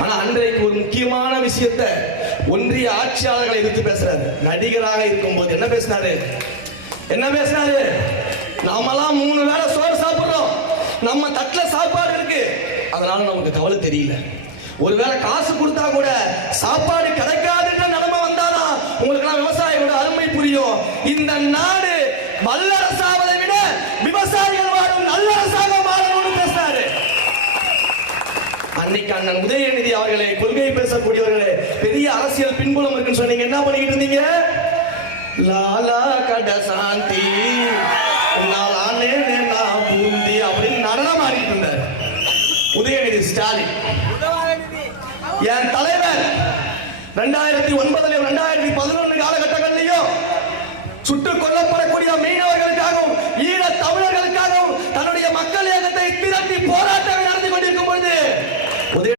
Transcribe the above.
ஆனா அன்றைக்கு ஒரு முக்கியமான விஷயத்தை ஒன்றிய ஆட்சியாளர்களை எதிர்த்து பேசுறாரு. நடிகராக இருக்கும்போது என்ன பேசினாரு? நாமெல்லாம் 3 வேளை சோறு சாப்பிடுறோம், நம்ம தட்டுல சாப்பாடு இருக்கு, அதனால நமக்கு கவலை தெரியல. ஒருவேளை காசு கொடுத்தா கூட சாப்பாடு கிடைக்காதுன்ற நிலைமை வந்தாதான் உங்களுக்கு எல்லாம் விவசாயியோட அருமை புரியும். இந்த நாடு வல்லரசாவதை விட விவசாயிகள் வாழும் நல்லரசாக மாறணும்னு பேசினாரு. அன்னைக்கு அண்ணன் உதயநிதி அவர்களே, கொள்கை பேசக்கூடியவர்களே, பெரிய அரசியல் பின்புலம் இருக்குன்னு சொன்னீங்க. என்ன பண்ணிக்கிட்டு இருந்தீங்க? லாலா கட சாந்தி நானே பூந்தி அப்படின்னு நடனம் ஆடிட்டு இருந்தார் உதயநிதி ஸ்டாலின். என் தலைவர் 2009 2011 காலகட்டங்களிலையும் சுட்டுக் கொல்லப்படக்கூடிய மீனவர்களுக்காகவும் ஈழ தமிழர்களுக்காகவும் தன்னுடைய மக்கள் இயக்கத்தை திரட்டி போராட்டம் நடந்து கொண்டிருக்கும் பொழுது